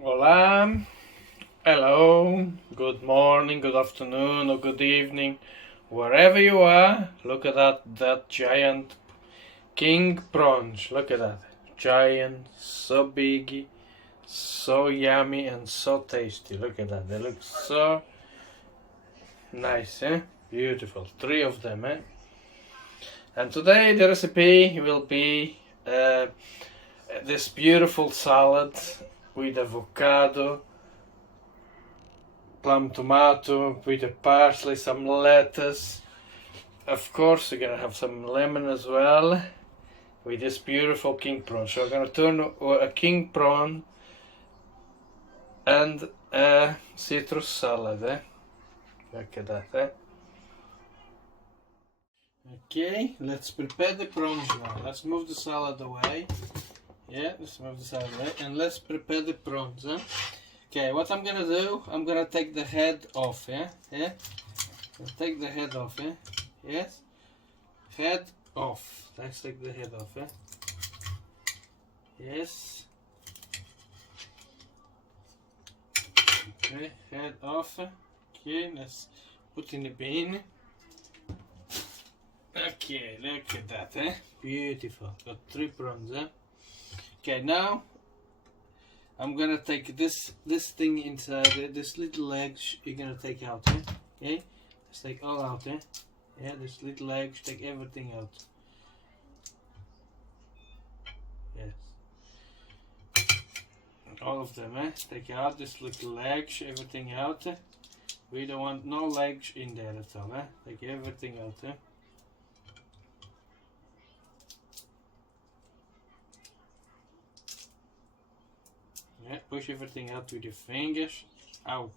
Olá, hello, good morning, good afternoon, or good evening, wherever you are. Look at that giant king prawns. Look at that, giant, so big, so yummy and so tasty. Look at that, they look so nice, eh? Beautiful, 3 of them, eh? And today the recipe will be this beautiful salad with avocado, plum tomato, with a parsley, some lettuce. Of course, we're gonna have some lemon as well, with this beautiful king prawn. So we're gonna turn a king prawn and a citrus salad, eh? Look at that, eh? Okay, let's prepare the prawns now. Let's move the salad away. Yeah, let's move the salad away and let's prepare the prawns, eh? Okay, what I'm gonna do, I'm gonna take the head off, yeah? Yeah? I'll take the head off, yeah? Yes? Head off. Let's take the head off, yeah? Yes. Okay, head off. Okay, let's put in the bin. Okay, look at that, eh? Beautiful. Got 3 prawns, eh? Okay, now I'm gonna take this thing inside it, this little legs you're gonna take out, eh? Okay? Let's take all out, eh? Yeah, this little legs, take everything out. Yes. All of them, eh? Take out this little legs, everything out. Eh? We don't want no legs in there at all, eh? Take everything out, eh? Yeah, push everything out with your fingers. Out.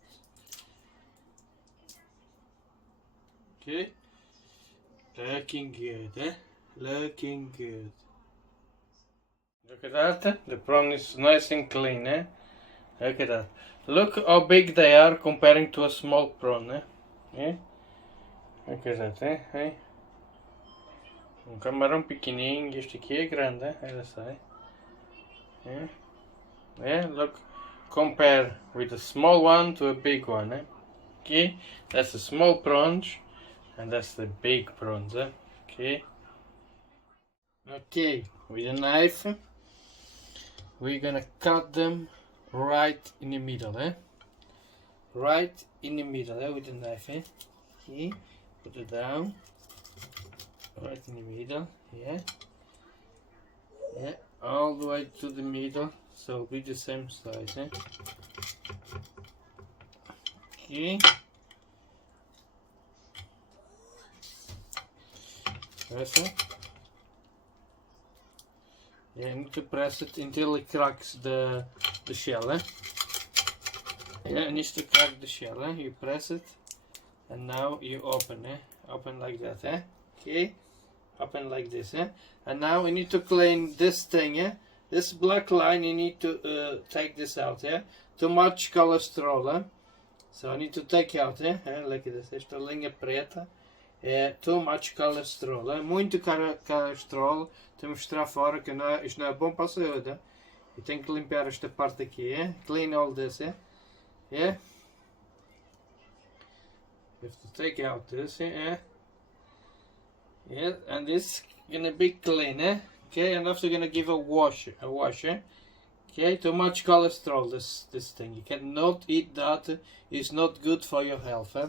Okay. Looking good, eh? Looking good. Look at that. The prawn is nice and clean, eh? Look at that. Look how big they are comparing to a small prawn, eh? Yeah? Look at that, eh? Hey? Um camarão pequenininho. Este aqui é grande, eh? Olha só, eh? Yeah? Yeah, look, compare with a small one to a big one, eh? Okay, that's the small prawns and that's the big prawns, eh? Okay. Okay, with a knife we're gonna cut them right in the middle, eh? Right in the middle, eh? With a knife, eh? Okay, put it down. Right in the middle, yeah. Yeah, all the way to the middle. So be the same size, eh? Okay. Press it. Yeah, you need to press it until it cracks the shell, eh? Yeah, it needs to crack the shell, eh? You press it and now you open, eh? Open like that, eh? Okay. Open like this, eh? And now we need to clean this thing, eh? This black line, you need to take this out, yeah? Too much cholesterol, eh? So I need to take out, eh? Look at this, esta linha preta é too much cholesterol, eh? Muito colesterol, temos que tirar fora, que não é, isto não é bom para a saúde, eh? E tenho que limpar esta parte aqui, eh? Clean all this, eh? Yeah? You have to take out this, eh? Yeah, and this gonna be clean, eh? Okay, and after gonna give a wash, eh? Okay, too much cholesterol, this thing. You cannot eat that. It's not good for your health, eh?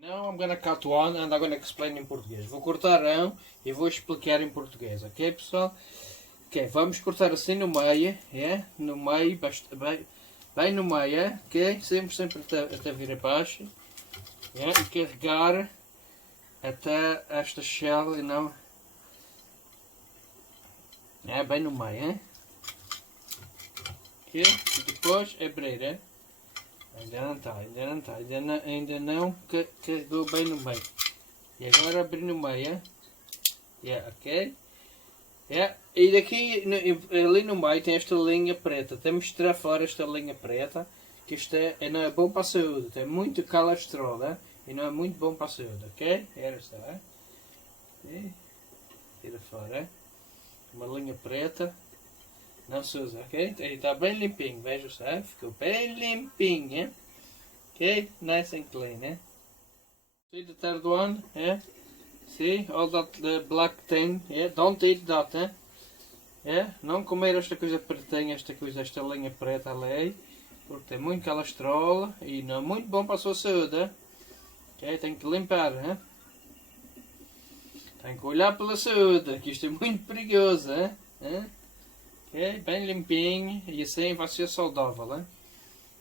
Now I'm gonna cut one and I'm gonna explain em português. Vou cortar um e vou explicar em português, ok, pessoal? Ok, vamos cortar assim no meio, yeah? No meio, bem no meio, yeah? Ok? Sempre até vir abaixo, yeah? E carregar até esta shell e não... É bem no meio, hein? Okay. E depois abrir, hein? Ainda não está, ainda não carregou bem no meio. E agora abrir no meio, hein? Yeah, ok? Yeah. E daqui, ali no meio tem esta linha preta. Temos que tirar fora esta linha preta, que isto não é bom para a saúde. Tem muito colesterol, hein? E não é muito bom para a saúde, ok? Era está, hein? Okay. Tira fora, hein? Uma linha preta. Não suja, ok? Ele está bem limpinho, veja só, ficou bem limpinho, ok? Nice and clean, See the third one, See, all that black thing, Don't eat that, Não comer esta coisa pretinha, esta linha preta ali, porque tem muito colesterol e não é muito bom para a sua saúde, ok? Tem que limpar, Tem que olhar pela saúde, que isto é muito perigoso, Ok, bem limpinho e assim vai ser saudável,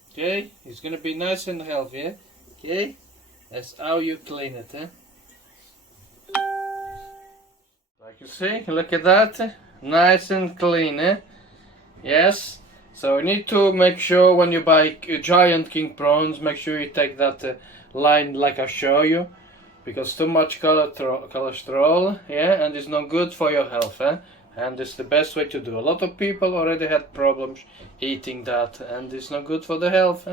Ok, it's gonna be nice and healthy, Ok, that's how you clean it, Like you see, look at that, nice and clean, Yes, so you need to make sure when you buy giant king prawns, make sure you take that line like I show you, because too much cholesterol, and it's not good for your health, and it's the best way to do. A lot of people already had problems eating that, and it's not good for the health,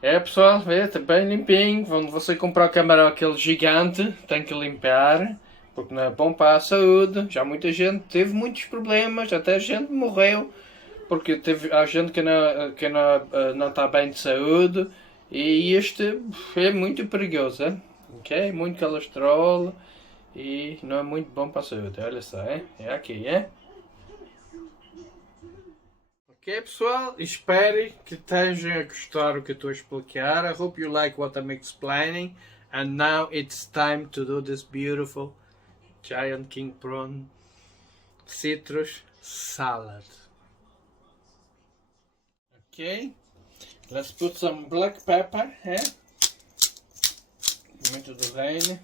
pessoal, está bem limpinho. Quando você comprar o camarão aquele gigante, tem que limpar, porque não é bom para a saúde. Já muita gente teve muitos problemas, até gente morreu, porque há gente que não está bem de saúde, e este é muito perigoso, ok? Muito colesterol e não é muito bom para a saúde, olha só, é aqui, Ok, pessoal, espero que estejam a gostar do que eu estou a explicar. I hope you like what I'm explaining, and now it's time to do this beautiful giant king prawn citrus salad. Okay, let's put some black pepper, Muito do reino,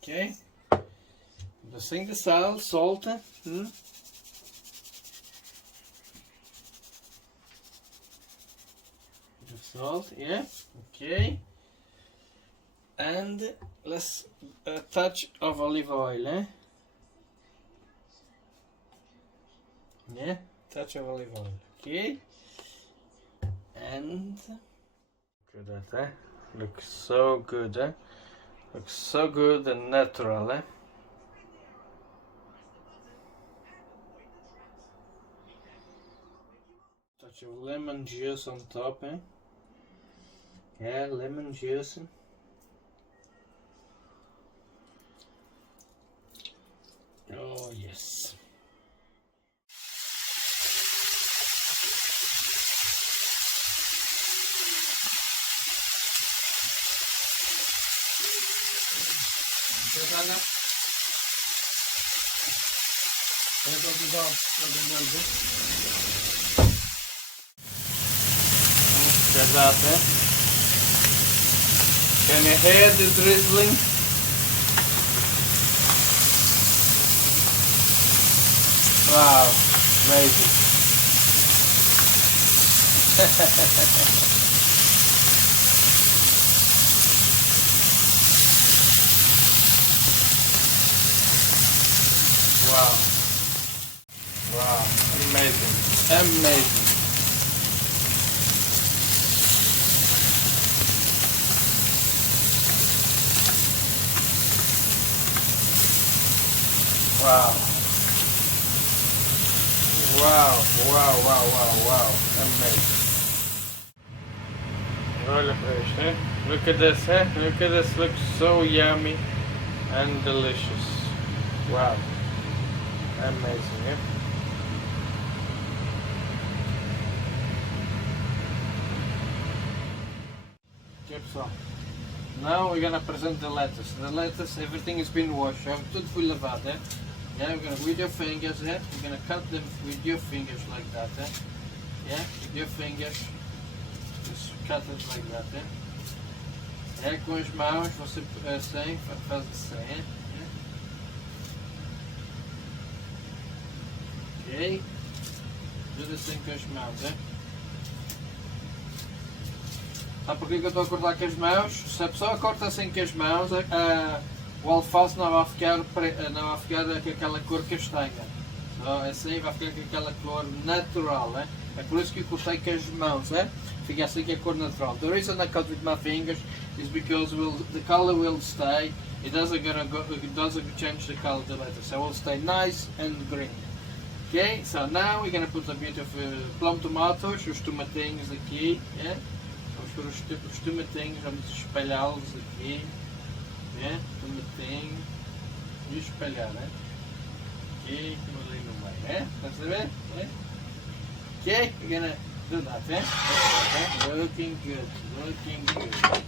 Ok, um pedacinho de sal, solta, Salt, okay, and let's a touch of olive oil, touch of olive oil, okay, and look at that, looks so good, looks so good and natural, Touch of lemon juice on top, lemon juice. Oh yes. Can you hear the drizzling? Wow, amazing. Wow. Wow, amazing. Amazing. Wow. Wow, wow, wow, wow, wow. Amazing. Olha para isto, Look at this, Look at this, looks so yummy and delicious. Wow. Amazing, Okay, pessoal. Now we're gonna present the lettuce. The lettuce, everything has been washed. Tudo foi lavado, Yeah, we're gonna with your fingers, We're gonna cut them with your fingers like that, Yeah, with your fingers. Just cut it like that, Com as mãos você assim, faz assim, Ok. Tudo assim com as mãos, Sabe porquê que eu estou a cortar com as mãos? Se a pessoa corta assim com as mãos, o alface não vai ficar com aquela cor castanha. Só assim vai ficar com aquela cor natural, É por isso que eu cortei com as mãos, fica assim que é a cor natural. The reason I cut with my fingers is because the color will stay. It doesn't change the color of the lettuce. So it will stay nice and green. Okay, so now we're gonna put a bit of plum tomatoes, os tomatinhos aqui, yeah? Vamos pôr os tomatinhos, vamos espalhá-los aqui, yeah? Tomatinho e espalhar, né? Aqui, ali no meio, né? Estás a ver? Yeah? Okay, we're gonna do that, eh? Looking good, looking good.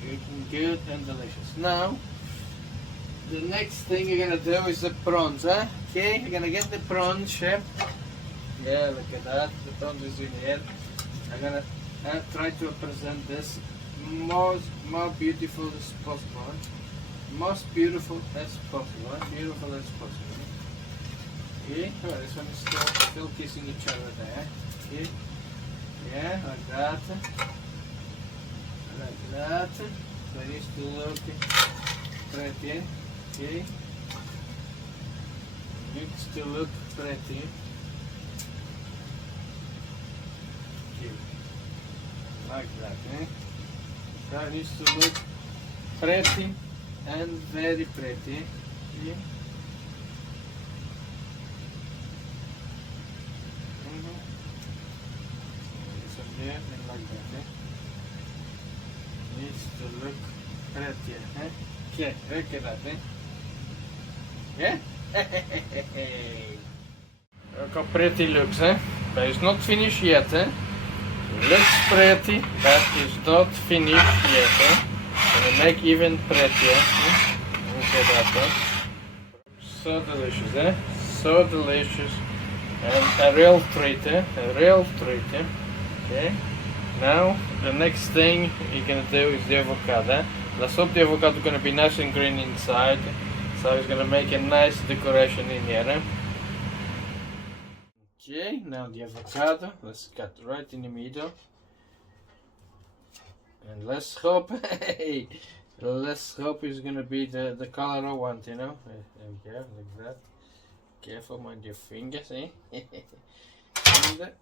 Looking good and delicious. Now, the next thing you're gonna do is the prawns, eh? Okay, you're gonna get the prawns, chef. Yeah, look at that. The prawns is in here. I'm gonna try to present this more beautiful as possible. Most beautiful as possible. Beautiful as possible. Okay, well, this one is still kissing each other there. Okay, yeah, like that. Like that. So it needs to look pretty. Okay. Needs to look pretty. Okay. Like that, eh? So it needs to look pretty and very pretty. Okay. This one here and like that, eh? Needs to look pretty, eh? Okay, look at that, eh? Yeah? Look how pretty it looks, eh? But it's not finished yet, eh? Looks pretty, but it's not finished yet, eh? Gonna make even prettier, eh? Look at that, eh? So delicious, eh? So delicious. And a real treat, eh? A real treat, eh? Okay? Now, the next thing you're gonna do is the avocado. Let's hope the avocado is gonna be nice and green inside, so it's gonna make a nice decoration in here. Eh? Okay, now the avocado. Let's cut right in the middle, and let's hope, hey, let's hope it's gonna be the color I want. You know, there we go, like that. Careful, mind your fingers, eh? And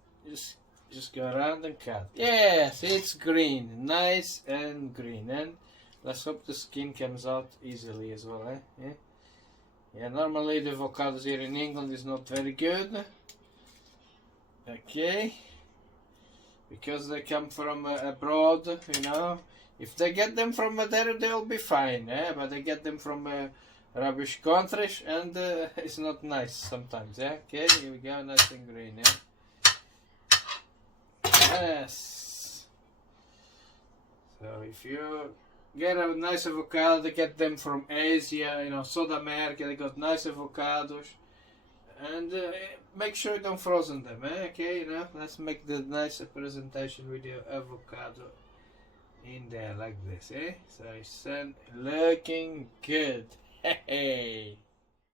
just go around and cut. Yes, it's green, nice and green, and let's hope the skin comes out easily as well, eh? Yeah, yeah, normally the avocados here in England is not very good. Okay, because they come from abroad, you know. If they get them from there, they'll be fine, eh? But they get them from rubbish countries, and it's not nice sometimes, yeah? Okay, here we go, nice and green, yeah? Yes. So if you get a nice avocado, get them from Asia, you know, South America, they got nice avocados, and make sure you don't frozen them, eh? Okay, you know, let's make the nice presentation with your avocado in there like this, eh? So it's looking good. Hey,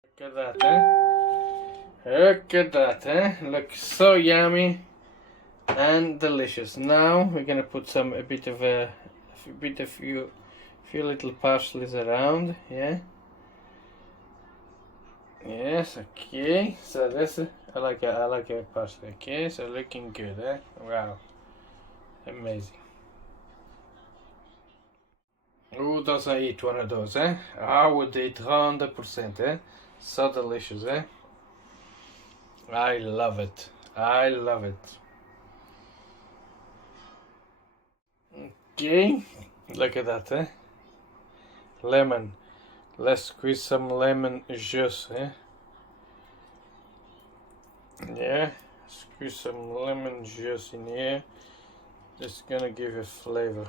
look at that, eh? Look at that, eh? Looks so yummy and delicious. Now we're gonna put a few little parsleys around, yeah. Yes, okay. So this I like a parsley. Okay, so looking good, eh? Wow, amazing. Who doesn't eat one of those, eh? I would eat 100%, eh? So delicious, eh? I love it. I love it. Okay, look at that, eh? Lemon. Let's squeeze some lemon juice, eh? Yeah, squeeze some lemon juice in here. It's gonna give you flavor.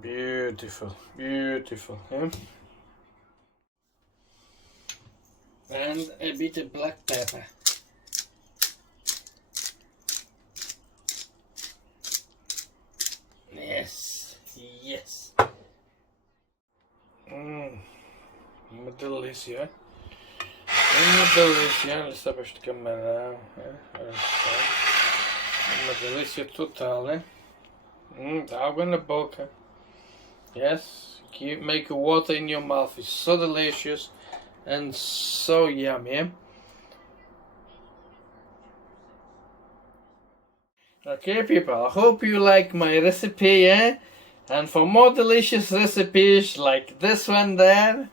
Beautiful, beautiful, eh? And a bit of black pepper. Yes, yes. Uma delícia. Uma delícia. Olha só este camarão. Olha só. Uma delícia total, hein? Água na boca. Yes, make water in your mouth. It's so delicious and so yummy. Okay people, I hope you like my recipe, and for more delicious recipes like this one there,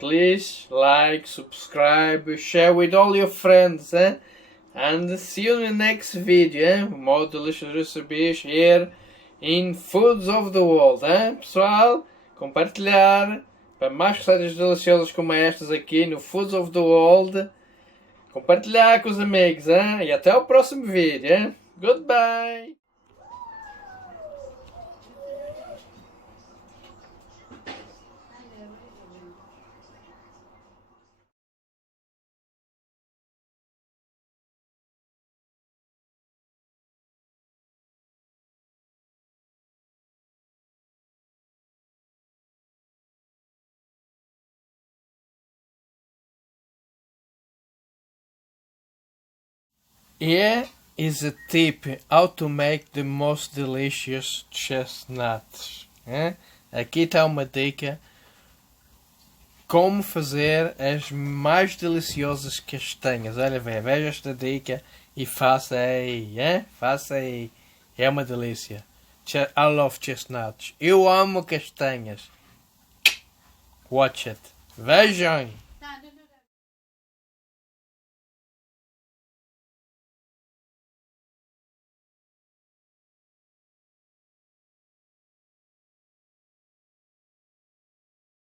please like, subscribe, share with all your friends, and see you in the next video, more delicious recipes here in Foods of the World, pessoal, compartilhar para mais receitas deliciosas como estas aqui no Foods of the World, compartilhar com os amigos, e até o próximo vídeo, goodbye! Here is a tip how to make the most delicious chestnuts. Aqui está uma dica como fazer as mais deliciosas castanhas. Olha, veja esta dica e faça aí, faça aí. É uma delícia. I love chestnuts. Eu amo castanhas. Watch it. Vejam.